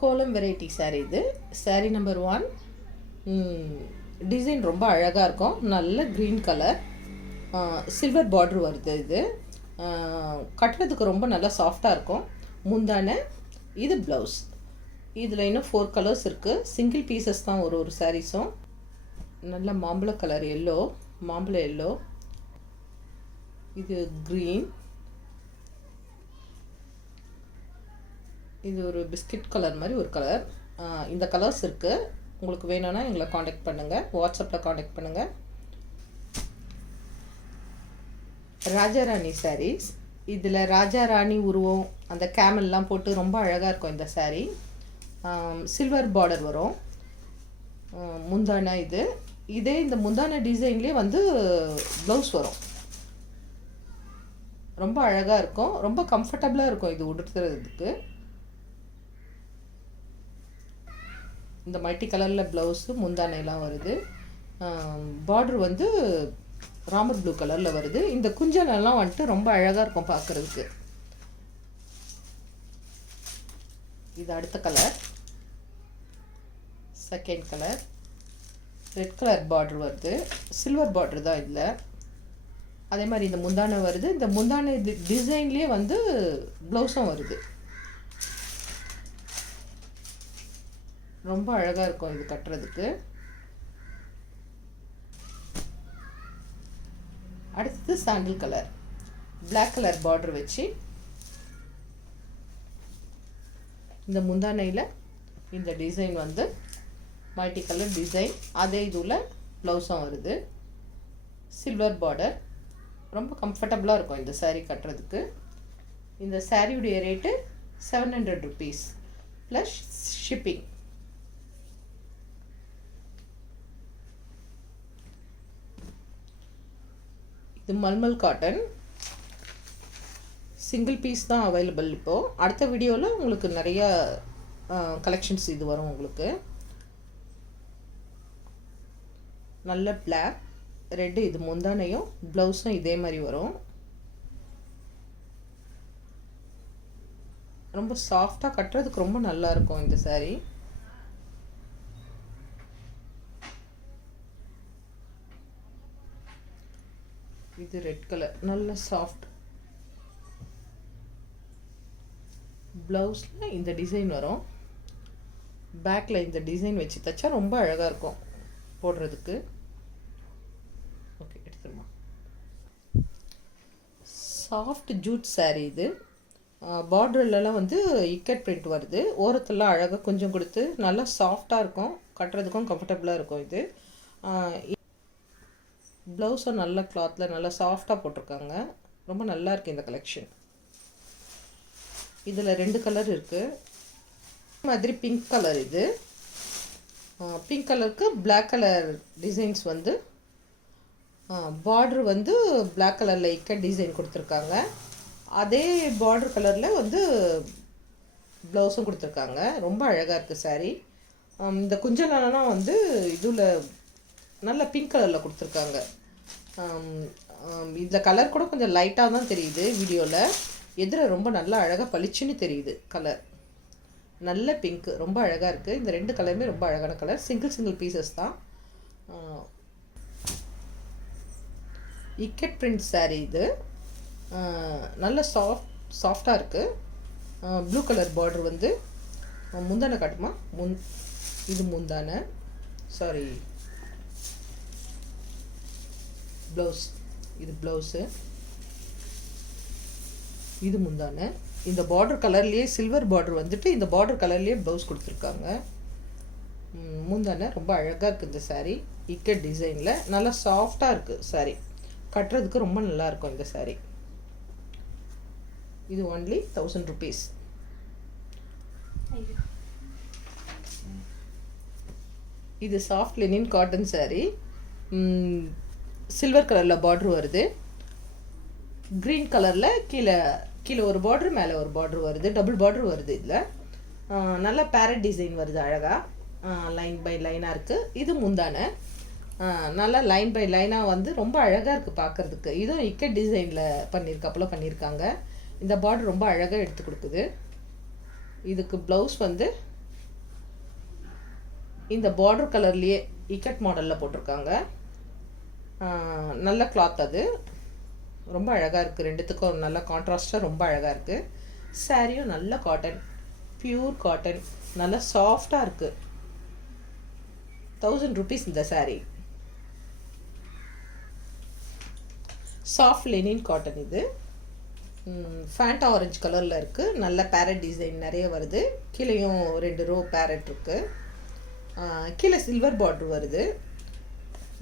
கோலம் variety saree இது. saree number 1. Design ரொம்ப அழகாக இருக்கும். நல்ல க்ரீன் கலர், சில்வர் பார்டர் வருது. இது கட்டுறதுக்கு ரொம்ப நல்லா சாஃப்டாக இருக்கும். முந்தான இது ப்ளவுஸ். இதில் இன்னும் 4 கலர்ஸ் இருக்குது. சிங்கிள் பீசஸ் தான் ஒரு சாரீஸும். நல்ல மாம்பழ கலர் எல்லோ, மாம்பழ எல்லோ, இது க்ரீன், இது ஒரு பிஸ்கட் கலர் மாதிரி ஒரு கலர். இந்த கலர்ஸ் இருக்குது. உங்களுக்கு வேணும்னா எங்களை காண்டாக்ட் பண்ணுங்கள், வாட்ஸ்அப்பில் காண்டாக்ட் பண்ணுங்கள். ராஜாராணி சாரீஸ். இதில் ராஜாராணி உருவம், அந்த கேமல்லாம் போட்டு ரொம்ப அழகாக இருக்கும் இந்த சாரீ. சில்வர் பார்டர் வரும். முந்தான இதே இந்த முந்தான டிசைன்லேயே வந்து ப்ளவுஸ் வரும். ரொம்ப அழகாக இருக்கும், ரொம்ப கம்ஃபர்டபுளாக இருக்கும் இது உடுத்துறதுக்கு. இந்த மல்டி கலரில் ப்ளவுஸு முந்தானைலாம் வருது. பார்டர் வந்து ராமர் ப்ளூ கலரில் வருது. இந்த குஞ்சலெல்லாம் வந்துட்டு ரொம்ப அழகாக இருக்கும் பார்க்குறதுக்கு. இது அடுத்த colour, second colour. Red colour border வருது, சில்வர் பார்டர் தான் இதில். அதே மாதிரி இந்த முந்தானை வருது. இந்த முந்தானை டிசைன்லேயே வந்து ப்ளவுஸும் வருது. ரொம்ப அழகாக இருக்கும் இது கட்டுறதுக்கு. அடுத்தது sandal colour, black colour border வச்சு இந்த முந்தானையில் இந்த டிசைன் வந்து மல்டி கலர் டிசைன். அதே இதில் ப்ளவுஸும் வருது, சில்வர் பார்டர். ரொம்ப கம்ஃபர்டபுளாக இருக்கும் இந்த சாரீ கட்டுறதுக்கு. இந்த சாரியுடைய ரேட்டு 700 rupees ப்ளஸ் ஷிப்பிங். இது மல்மல் காட்டன், சிங்கிள் பீஸ் தான் அவைலபிள் இப்போது. அடுத்த வீடியோவில் உங்களுக்கு நிறைய கலெக்ஷன்ஸ் இது வரும் உங்களுக்கு. நல்ல பிளாக், ரெட்டு, இது முந்தானையும் ப்ளவுஸும் இதே மாதிரி வரும். ரொம்ப சாஃப்டாக கட்டுறதுக்கு ரொம்ப நல்லா இருக்கும் இந்த சாரீ. இது ரெட் கலர், நல்ல சாஃப்ட். ப்ளவுஸில் இந்த டிசைன் வரும். பேக்கில் இந்த டிசைன் வச்சு தைச்சா ரொம்ப அழகாக இருக்கும் போடுறதுக்கு. ஓகே, எடுத்துருமா. சாஃப்ட் ஜூட் சாரீ இது. பார்டர்லலாம் வந்து இக்கட் பிரிண்ட் வருது. ஓரத்துலாம் அழகாக கொஞ்சம் கொடுத்து நல்லா சாஃப்டாக இருக்கும், கட்டுறதுக்கும் கம்ஃபர்டபுளாக இருக்கும் இது. ப்ளவுஸும் நல்ல கிளாத்தில் நல்லா சாஃப்டாக போட்டிருக்காங்க. ரொம்ப நல்லா இருக்குது இந்த கலெக்ஷன். இதில் 2 கலர் இருக்குது. மாதிரி பிங்க் கலர். இது பிங்க் கலருக்கு பிளாக் கலர் டிசைன்ஸ் வந்து பார்டர் வந்து பிளாக் கலரில் இக்க டிசைன் கொடுத்துருக்காங்க. அதே பார்டர் கலரில் வந்து ப்ளவுஸும் கொடுத்துருக்காங்க. ரொம்ப அழகாக இருக்குது சாரீ. இந்த குஞ்சலெல்லாம் வந்து இதில் நல்ல பிங்க் கலரில் கொடுத்துருக்காங்க. இந்த கலர் கூட கொஞ்சம் லைட்டாக தான் தெரியுது வீடியோவில். எதில் ரொம்ப நல்லா அழகாக பளிச்சுன்னு தெரியுது கலர். நல்ல பிங்க், ரொம்ப அழகாக இருக்குது. இந்த 2 கலருமே ரொம்ப அழகான கலர். சிங்கிள் பீசஸ் தான். இக்கட் பிரிண்ட் சாரீ இது. நல்ல சாஃப்டாக இருக்குது. ப்ளூ கலர் பார்டர் வந்து முந்தானை காட்டுமா. இது முந்தானை, சாரி ப்ளவுஸ். இது ப்ளவுஸு, இது முந்தானை. இந்த பார்டர் கலர்லேயே சில்வர் பார்டர் வந்துட்டு இந்த பார்டர் கலர்லேயே ப்ளவுஸ் கொடுத்துருக்காங்க. முந்தானை ரொம்ப அழகாக இருக்குது இந்த சாரீ. இக்கட் டிசைனில் நல்லா சாஃப்டாக இருக்குது சாரீ. கட்டுறதுக்கு ரொம்ப நல்லாயிருக்கும் இந்த சாரீ. இது ஒன்லி 1000 rupees. இது soft linen cotton sari. Silver கலரில் பார்டர் வருது. க்ரீன் கலரில் கீழே ஒரு பார்டர், மேலே ஒரு பார்டர் வருது. டபுள் பார்டர் வருது இதில். நல்ல பேரட் டிசைன் வருது அழகாக. லைன் பை லைனாக இருக்குது. இது முந்தானை. நல்லா லைன் பை லைனாக வந்து ரொம்ப அழகாக இருக்குது பார்க்குறதுக்கு. இதுவும் இக்கட் டிசைனில் பண்ணியிருக்காங்க. இந்த பார்டர் ரொம்ப அழகாக எடுத்து கொடுக்குது. இதுக்கு ப்ளவுஸ் வந்து இந்த பார்டர் கலர்லேயே இக்கட் மாடலில் போட்டிருக்காங்க. நல்ல கிளாத் அது, ரொம்ப அழகாக இருக்குது. ரெண்டுத்துக்கும் நல்ல கான்ட்ராஸ்ட்டாக ரொம்ப அழகாக இருக்குது. சாரியும் நல்ல காட்டன், பியூர் காட்டன், நல்லா சாஃப்டாக இருக்குது. 1000 rupees இந்த சாரீ. சாஃப்ட் லெனின் காட்டன் இது. ஃபேண்டா ஆரஞ்சு கலரில் இருக்குது. நல்ல பேரட் டிசைன் நிறைய வருது. கீழேயும் 2 ரோ பேரட் இருக்குது. கீழே சில்வர் பார்ட்ரு வருது.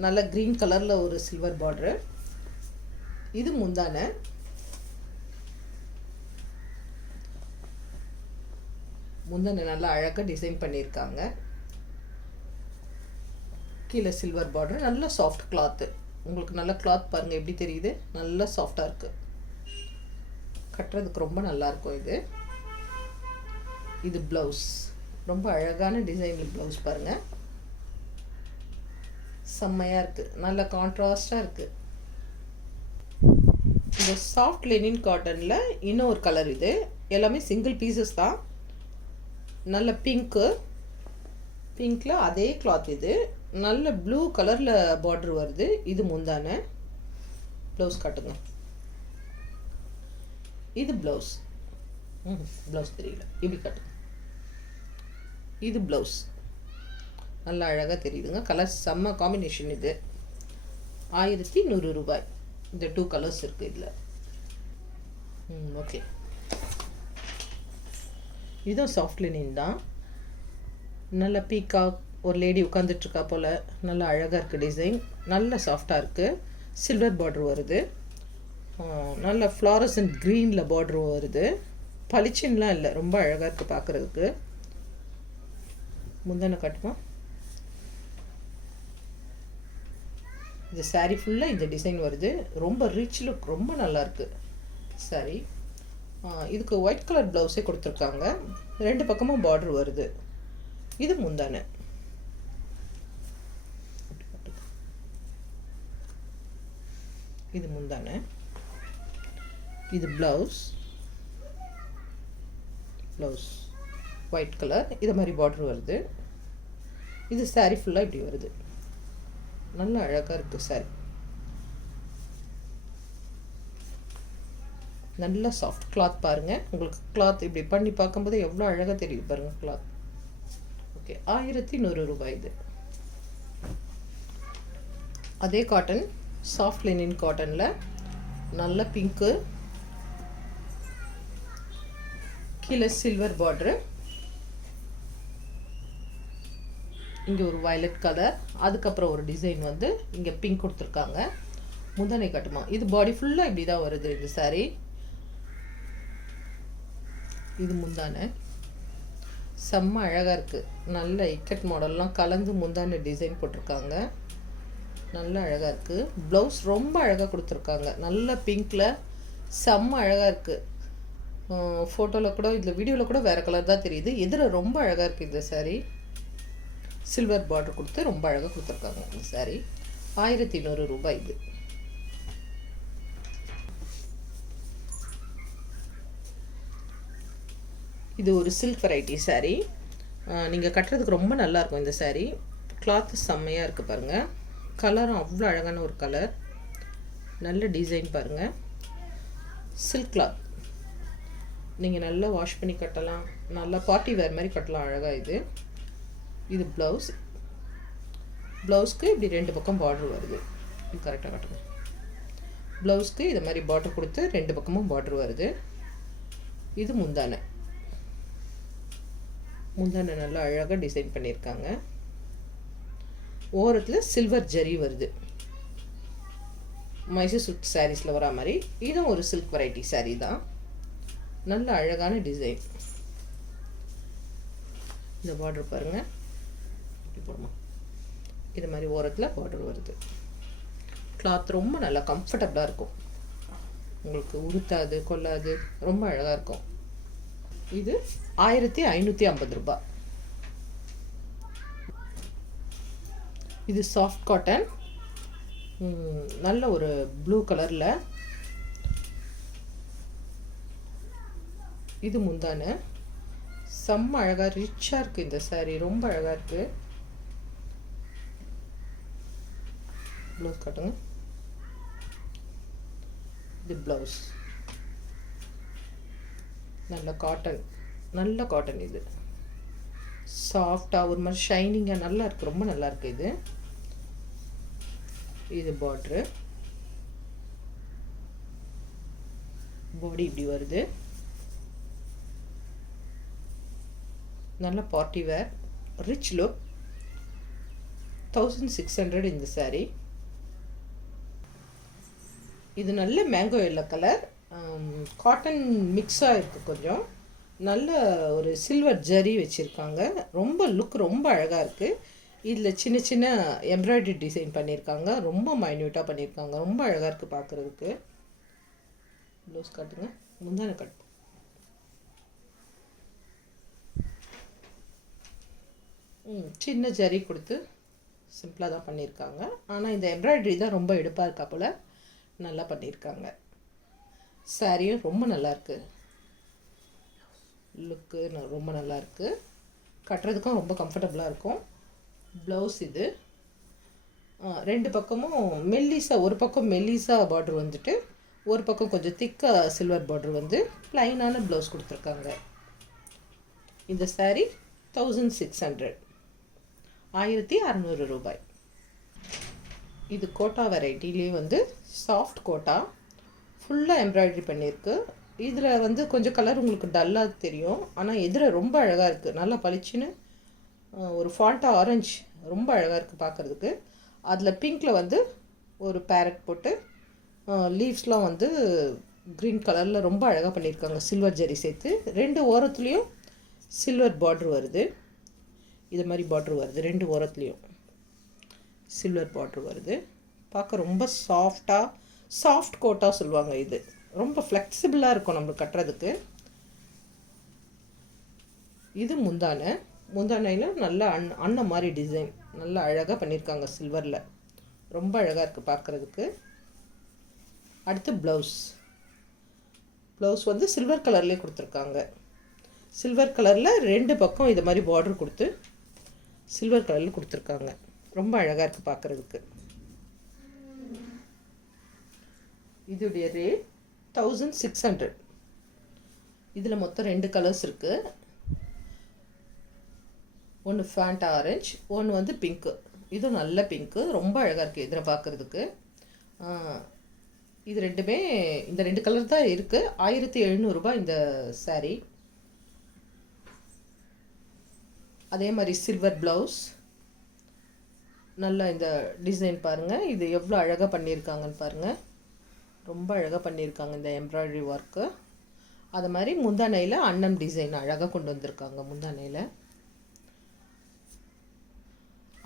நல்ல க்ரீன் கலரில் ஒரு சில்வர் பார்ட்ரு. இது முந்தானை. முந்தானை நல்லா அழகாக டிசைன் பண்ணியிருக்காங்க. கீழே சில்வர் பார்ட்ரு. நல்ல சாஃப்ட் கிளாத்து. உங்களுக்கு நல்ல கிளாத் பாருங்கள் எப்படி தெரியுது. நல்லா சாஃப்டாக இருக்குது. கட்டுறதுக்கு ரொம்ப நல்லாயிருக்கும் இது. இது ப்ளவுஸ். ரொம்ப அழகான டிசைனில் ப்ளவுஸ் பாருங்கள். செம்மையாக இருக்குது. நல்ல கான்ட்ராஸ்டாக இருக்குது. இந்த சாஃப்ட் லெனின் காட்டனில் இன்னும் ஒரு கலர். இது எல்லாமே சிங்கிள் பீசஸ் தான். நல்ல பிங்க்கில் அதே கிளாத். இது நல்ல ப்ளூ கலரில் பார்டர் வருது. இது முந்தானை. ப்ளவுஸ் காட்டுங்க. இது ப்ளவுஸ். ப்ளவுஸ் தெரியல, இப்படி காட்டுங்க. இது ப்ளவுஸ். நல்லா அழகாக தெரியுதுங்க. கலர் செம்ம காம்பினேஷன். இது 1100 ரூபாய். இந்த 2 கலர்ஸ் இருக்குது இதில். ஓகே. இதுவும் சாஃப்ட் லினின் தான். நல்ல பீக்காக் ஒரு லேடி உட்காந்துட்ருக்கா போல் நல்லா அழகாக இருக்குது டிசைன். நல்ல சாஃப்டாக இருக்குது. சில்வர் பார்டர் வருது. நல்ல ஃப்ளாரசன்ட் க்ரீனில் பார்டர் வருது. பளிச்சின்லாம் இல்லை, ரொம்ப அழகாக இருக்குது பார்க்குறதுக்கு. முந்தானை காட்டுமா. இந்த சாரீ ஃபுல்லாக இந்த டிசைன் வருது. ரொம்ப ரிச் லுக், ரொம்ப நல்லாயிருக்கு சாரீ. இதுக்கு ஒயிட் கலர் ப்ளவுஸே கொடுத்துருக்காங்க. 2 பக்கமும் பார்டர் வருது. இது முந்தானை. இது முந்தானை. இது ப்ளவுஸ். White colour. இது மாதிரி பார்டர் வருது. இது சாரீ ஃபுல்லாக இப்படி வருது. நல்லா அழகாக இருக்குது சாரீ. நல்ல சாஃப்ட் கிளாத் பாருங்கள். உங்களுக்கு கிளாத் இப்படி பண்ணி பார்க்கும்போது எவ்வளோ அழகாக தெரியுது பாருங்கள் கிளாத். ஓகே. 1100 ரூபாய் இது. அதே காட்டன், சாஃப்ட் லினின் காட்டனில் நல்ல பிங்க்கு, கீழே சில்வர் பார்டரு, இங்கே ஒரு வயலட் கலர், அதுக்கப்புறம் ஒரு டிசைன் வந்து இங்கே பிங்க் கொடுத்துருக்காங்க. முந்தானை கட்டுமா. இது பாடி ஃபுல்லாக இப்படி தான் வருது இந்த சாரீ. இது முந்தானை. செம்ம அழகாக இருக்குது. நல்ல இக்கட் மாடல்லாம் கலந்து முந்தானை டிசைன் போட்டிருக்காங்க. நல்ல அழகாக இருக்குது. ப்ளவுஸ் ரொம்ப அழகாக கொடுத்துருக்காங்க. நல்ல பிங்க்கில் செம்ம அழகாக இருக்குது. ஃபோட்டோவில் கூட, இதில் வீடியோவில் கூட வேறு கலர் தான் தெரியுது. எதில் ரொம்ப அழகாக இருக்குது இந்த சாரீ. சில்வர் பார்டர் கொடுத்து ரொம்ப அழகாக கொடுத்துருக்காங்க இந்த சாரீ. 1100 ரூபாய் இது. இது ஒரு சில்க் வெரைட்டி சாரீ. நீங்கள் கட்டுறதுக்கு ரொம்ப நல்லாயிருக்கும் இந்த சாரீ. கிளாத்து செம்மையாக இருக்குது பாருங்கள். கலரும் அவ்வளோ அழகான ஒரு கலர். நல்ல டிசைன் பாருங்கள். Silk cloth. நீங்கள் நல்லா வாஷ் பண்ணி கட்டலாம். நல்லா பார்ட்டி வேர் மாதிரி கட்டலாம் அழகாக இது. இது ப்ளவுஸ். ப்ளவுஸ்க்கு இப்படி 2 பக்கம் பார்டர் வருது. இது கரெக்டாக கட்டுங்க. ப்ளவுஸ்க்கு இது மாதிரி பார்டர் கொடுத்து 2 பக்கமும் பார்டர் வருது. இது முந்தானை. முந்தானை நல்லா அழகாக டிசைன் பண்ணியிருக்காங்க. ஓரத்தில் சில்வர் ஜரி வருது. மைசூர் சில்க் சாரீஸில் வரா மாதிரி. இதுவும் ஒரு சில்க் வெரைட்டி சாரீ தான். நல்ல அழகான டிசைன். இந்த பார்டர் பாருங்கள். இது மாதிரி ஓரத்தில் பார்டர் வருது. கிளாத் ரொம்ப நல்லா கம்ஃபர்டபுளாக இருக்கும். உங்களுக்கு உடுத்தாது, கொள்ளாது, ரொம்ப அழகாக இருக்கும். இது 1550 ரூபாய். இது சாஃப்ட் காட்டன். நல்ல ஒரு ப்ளூ கலரில். இது முந்தானை. செம்ம அழகாக ரிச்சாக இருக்குது இந்த சாரீ. ரொம்ப அழகாக இருக்குது. ப்ளவுஸ் காட்டுங்க. இது ப்ளவுஸ். நல்ல காட்டன் இது. சாஃப்டாக ஒரு மாதிரி ஷைனிங்காக நல்லா இருக்குது, ரொம்ப நல்லா இருக்குது இது. இது பார்ட்ரு, பாடி இப்படி வருது. நல்ல பார்ட்டி வேர், ரிச் லுக். 1600 இந்த saree. இது நல்ல மேங்கோ எல்லோ கலர், காட்டன் மிக்ஸாக இருக்குது கொஞ்சம். நல்ல ஒரு சில்வர் ஜரி வச்சுருக்காங்க. ரொம்ப அழகாக இருக்குது. இதில் சின்ன சின்ன எம்ப்ராய்டரி டிசைன் பண்ணியிருக்காங்க. ரொம்ப மைன்யூட்டாக பண்ணியிருக்காங்க. ரொம்ப அழகாக இருக்குது பார்க்குறதுக்கு. ப்ளவுஸ் காட்டுங்க. முந்தானை கட். சின்ன ஜரி கொடுத்து சிம்பிளாக தான் பண்ணியிருக்காங்க. ஆனால் இந்த எம்ப்ராய்டரி தான் ரொம்ப எடுப்பாக இருக்கா போல். நல்லா பண்ணியிருக்காங்க. சாரியும் ரொம்ப நல்லாயிருக்கு. லுக்கு ரொம்ப நல்லாயிருக்கு. கட்டுறதுக்கும் ரொம்ப கம்ஃபர்டபுளாக இருக்கும். ப்ளவுஸ் இது. ரெண்டு பக்கமும் மெல்லிஸா, ஒரு பக்கம் மெல்லிஸா பார்டர் வந்துட்டு ஒரு பக்கம் கொஞ்சம் திக்காக சில்வர் பார்டர் வந்து ப்ளைனான ப்ளவுஸ் கொடுத்துருக்காங்க. இந்த சாரீ 1600, 1600 ரூபாய். இது கோட்டா வெரைட்டிலே வந்து சாஃப்ட் கோட்டா, ஃபுல்லாக எம்ப்ராய்டரி பண்ணியிருக்கு. இதில் வந்து கொஞ்சம் கலர் உங்களுக்கு டல்லாக தெரியும், ஆனால் எதில் ரொம்ப அழகாக இருக்குது. நல்லா பளிச்சுன்னு ஒரு ஃபாண்டா ஆரஞ்சு ரொம்ப அழகாக இருக்குது பார்க்குறதுக்கு. அதில் பிங்க்கில் வந்து ஒரு பேரட் போட்டு லீவ்ஸ்லாம் வந்து க்ரீன் கலரில் ரொம்ப அழகாக பண்ணியிருக்காங்க. சில்வர் ஜரி சேர்த்து ரெண்டு ஓரத்துலேயும் சில்வர் பார்ட்ரு வருது. இது மாதிரி பார்ட்ரு வருது. ரெண்டு ஓரத்துலேயும் சில்வர் பார்ட்ரு வருது. பார்க்க ரொம்ப சாஃப்ட் கோட்டா சொல்லுவாங்க. இது ரொம்ப ஃப்ளெக்சிபிளாக இருக்கும் நம்மளுக்கு கட்டுறதுக்கு. இது முந்தானையில் நல்லா அன்ன மாதிரி டிசைன் நல்லா அழகாக பண்ணியிருக்காங்க. சில்வரில் ரொம்ப அழகாக இருக்குது பார்க்குறதுக்கு. அடுத்து ப்ளவுஸ் வந்து சில்வர் கலர்லேயே கொடுத்துருக்காங்க. சில்வர் கலரில் ரெண்டு பக்கம் இது மாதிரி பார்டர் கொடுத்து சில்வர் கலரில் கொடுத்துருக்காங்க. ரொம்ப அழகாக இருக்குது பார்க்குறதுக்கு. இதோடைய ரேட் 1600. இதில் மொத்தம் 2 கலர்ஸ் இருக்குது. ஒன்று ஃபேண்ட் ஆரஞ்சு, ஒன்று வந்து பிங்க்கு. இதுவும் நல்ல பிங்க்கு, ரொம்ப அழகாக இருக்குது இதில் பார்க்குறதுக்கு. இது ரெண்டுமே இந்த 2 கலர் தான் இருக்குது. 1700 ரூபாய் இந்த சாரீ. அதே மாதிரி சில்வர் ப்ளவுஸ். நல்லா இந்த டிசைன் பாருங்கள். இது எவ்வளோ அழகாக பண்ணியிருக்காங்கன்னு பாருங்கள். ரொம்ப அழகாக பண்ணியிருக்காங்க இந்த எம்ப்ராய்டரி ஒர்க்கு. அது மாதிரி முந்தானையில் அன்னம் டிசைன் அழகாக கொண்டு வந்திருக்காங்க முந்தானையில்.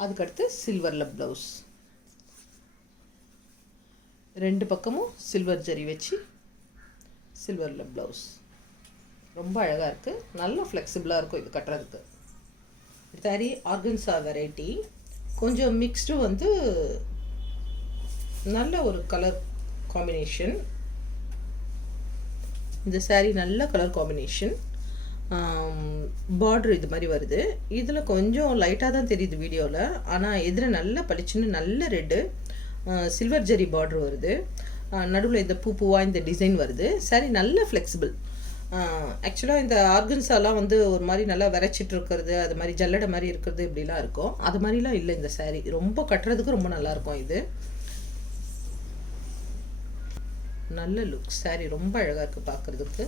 அதுக்கடுத்து சில்வரில் ப்ளவுஸ். ரெண்டு பக்கமும் சில்வர் ஜரி வச்சு சில்வரில் ப்ளவுஸ். ரொம்ப அழகாக இருக்குது. நல்லா ஃப்ளெக்சிபிளாக இருக்கும் இது கட்டுறதுக்கு. Sorry organza variety. கொஞ்சம் மிக்ஸ்டு வந்து நல்ல ஒரு கலர் காம்பினேஷன். இந்த சாரீ நல்ல கலர் காம்பினேஷன். பார்டர் இது மாதிரி வருது. இதில் கொஞ்சம் லைட்டாக தான் தெரியுது வீடியோவில், ஆனால் எதில் நல்லா பளிச்சுன்னு நல்ல ரெட்டு சில்வர் ஜரி பார்டர் வருது. நடுவில் இந்த பூவாக இந்த டிசைன் வருது. சாரீ நல்ல ஃப்ளெக்சிபிள். ஆக்சுவலாக இந்த ஆர்கன்ஸாலாம் வந்து ஒரு மாதிரி நல்லா விரைச்சிட்டு இருக்கிறது, அது மாதிரி ஜல்லடை மாதிரி இருக்கிறது இப்படிலாம் இருக்கும். அது மாதிரிலாம் இல்லை இந்த சாரீ. ரொம்ப கட்டுறதுக்கு ரொம்ப நல்லாயிருக்கும். இது நல்ல லுக். சாரீ ரொம்ப அழகாக இருக்குது பார்க்குறதுக்கு.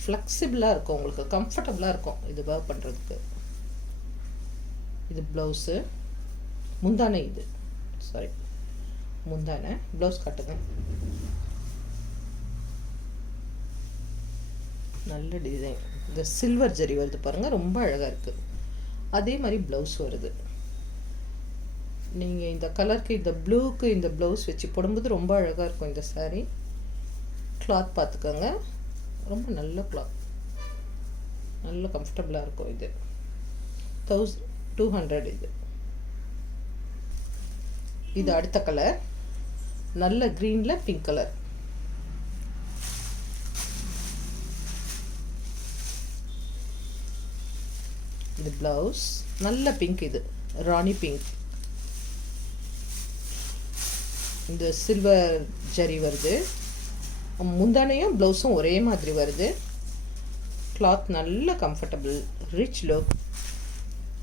ஃப்ளெக்சிபிளாக இருக்கும், உங்களுக்கு கம்ஃபர்டபுளாக இருக்கும் இது வேர் பண்ணுறதுக்கு. இது ப்ளவுஸு. முந்தானை இது முந்தானை. ப்ளவுஸ் காட்டுங்க. நல்ல டிசைன். இந்த சில்வர் ஜரி வருது பாருங்கள், ரொம்ப அழகாக இருக்குது. அதே மாதிரி ப்ளவுஸ் வருது. நீங்கள் இந்த கலருக்கு இந்த ப்ளூக்கு இந்த ப்ளவுஸ் வச்சு போடும்போது ரொம்ப அழகாக இருக்கும் இந்த சாரீ. கிளாத் பார்த்துக்கோங்க, ரொம்ப நல்ல கிளாத், நல்ல கம்ஃபர்டபுளாக இருக்கும். இது 1200. இது அடுத்த கலர் நல்ல க்ரீனில் பிங்க் கலர். இது ப்ளவுஸ் நல்ல பிங்க். இது ராணி பிங்க். இந்த சில்வர் ஜரி வருது. முந்தானையும் ப்ளவுஸும் ஒரே மாதிரி வருது. கிளாத் நல்ல கம்ஃபர்டபுள், ரிச் லுக்.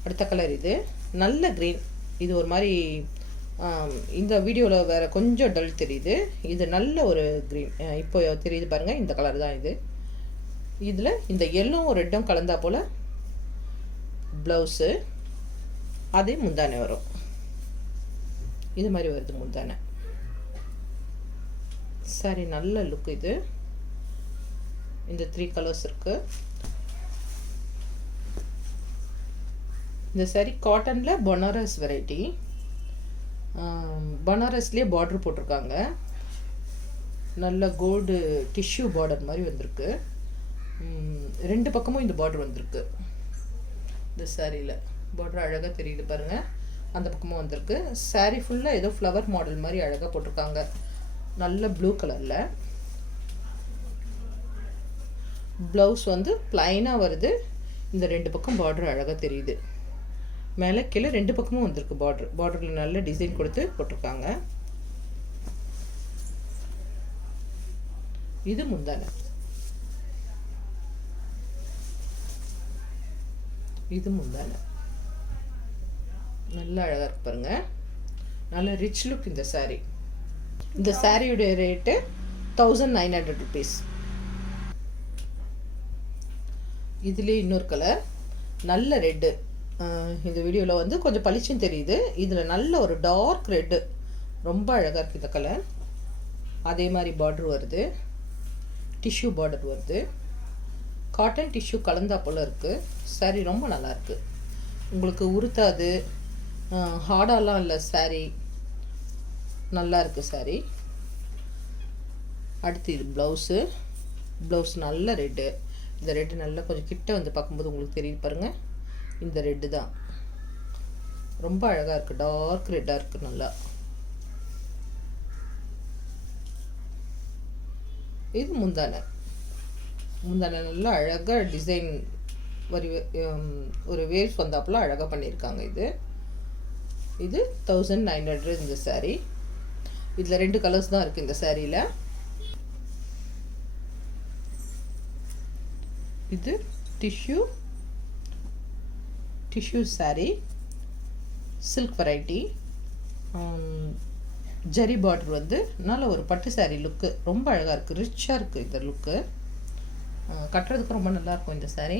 அடுத்த கலர் இது நல்ல க்ரீன். இது ஒரு மாதிரி இந்த வீடியோவில் வேறு கொஞ்சம் டல் தெரியுது. இது நல்ல ஒரு க்ரீன் இப்போ தெரியுது பாருங்கள். இந்த கலர் தான் இது. இதில் இந்த எல்லோவும் ரெட்டும் கலந்தா போல் ப்ளவுஸு, அதே முந்தானை வரும். இது மாதிரி வருது முந்தானை. சரி, நல்ல லுக் இது. இந்த 3 கலர்ஸ் இருக்குது. இந்த சாரி காட்டனில் பனாரஸ் வெரைட்டி. பனாரஸ்லேயே பார்டர் போட்டிருக்காங்க. நல்ல கோல்டு டிஷ்யூ பார்டர் மாதிரி வந்திருக்கு. 2 பக்கமும் இந்த பார்டர் வந்திருக்கு. இந்த சாரியில் பார்டர் அழகாக தெரியுது பாருங்கள். அந்த பக்கமும் வந்திருக்கு. சாரி ஃபுல்லாக ஏதோ ஃப்ளவர் மாடல் மாதிரி அழகாக போட்டிருக்காங்க. நல்ல ப்ளூ கலரில். ப்ளவுஸ் வந்து ப்ளைனாக வருது. இந்த 2 பக்கம் பார்டர் அழகாக தெரியுது. மேலே கீழே 2 பக்கமும் வந்திருக்கு பார்டர். பார்டரில் நல்ல டிசைன் கொடுத்து போட்டிருக்காங்க. இது முந்தானை. இது முந்தானை நல்லா அழகாக இருக்கு பாருங்க. நல்ல ரிச் லுக் இந்த சாரீ. இந்த சாரியுடைய ரேட்டு 1900 rupees. இதுலேயே இன்னொரு கலர் நல்ல ரெட்டு. இந்த வீடியோவில் வந்து கொஞ்சம் பளிச்சுன்னு தெரியுது. இதில் நல்ல ஒரு டார்க் ரெட்டு, ரொம்ப அழகாக இருக்குது இந்த கலர். அதே மாதிரி பார்டர் வருது, டிஷ்யூ பார்டர் வருது. காட்டன் டிஷ்யூ கலந்தா போல் இருக்குது. சாரீ ரொம்ப நல்லாயிருக்கு. உங்களுக்கு உறுத்தாது, ஹார்டாலாம் இல்லை. சாரீ நல்லா இருக்குது சாரீ. அடுத்து இது ப்ளவுஸு. ப்ளவுஸ் நல்ல ரெட்டு. இந்த ரெட்டு நல்லா கொஞ்சம் கிட்ட வந்து பார்க்கும்போது உங்களுக்கு தெரியுது பாருங்கள். இந்த ரெட்டு தான் ரொம்ப அழகாக இருக்குது. டார்க் ரெட்டாக இருக்குது நல்லா. இது முந்தானை. முந்தானை நல்லா அழகாக டிசைன் ஒரு வேவ்ஸ் வந்தாப்புல அழகாக பண்ணியிருக்காங்க. இது 1900 இந்த சாரீ. இதில் 2 கலர்ஸ் தான் இருக்குது இந்த சாரியில். இது tissue sari, silk variety. Zari border வந்து நல்ல ஒரு பட்டு சாரீ லுக்கு. ரொம்ப அழகாக இருக்குது, ரிச்சாக இருக்குது இந்த லுக்கு. கட்டுறதுக்கு ரொம்ப நல்லாயிருக்கும் இந்த சாரீ.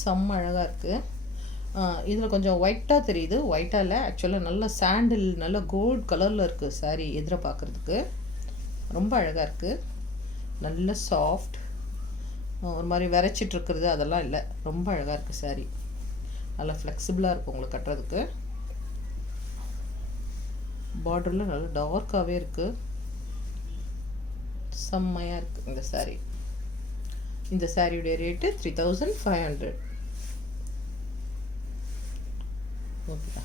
செம்ம அழகாக இருக்குது. இதில் கொஞ்சம் ஒயிட்டாக தெரியுது. ஒயிட்டாக இல்லை, ஆக்சுவலாக நல்ல சாண்டில், நல்ல கோல்டு கலரில் இருக்குது சாரீ. எதிர பார்க்குறதுக்கு ரொம்ப அழகாக இருக்குது. நல்ல சாஃப்ட், ஒரு மாதிரி விரைச்சிட்டு இருக்கிறது அதெல்லாம் இல்லை. ரொம்ப அழகாக இருக்குது சாரீ. நல்லா ஃப்ளெக்சிபிளாக இருக்கும் உங்களுக்கு கட்டுறதுக்கு. பார்டரில் நல்லா டார்க்காகவே இருக்குது. செம்மையாக இருக்குது இந்த சாரீ. இந்த சாரியுடைய ரேட்டு 3500. ஓகே.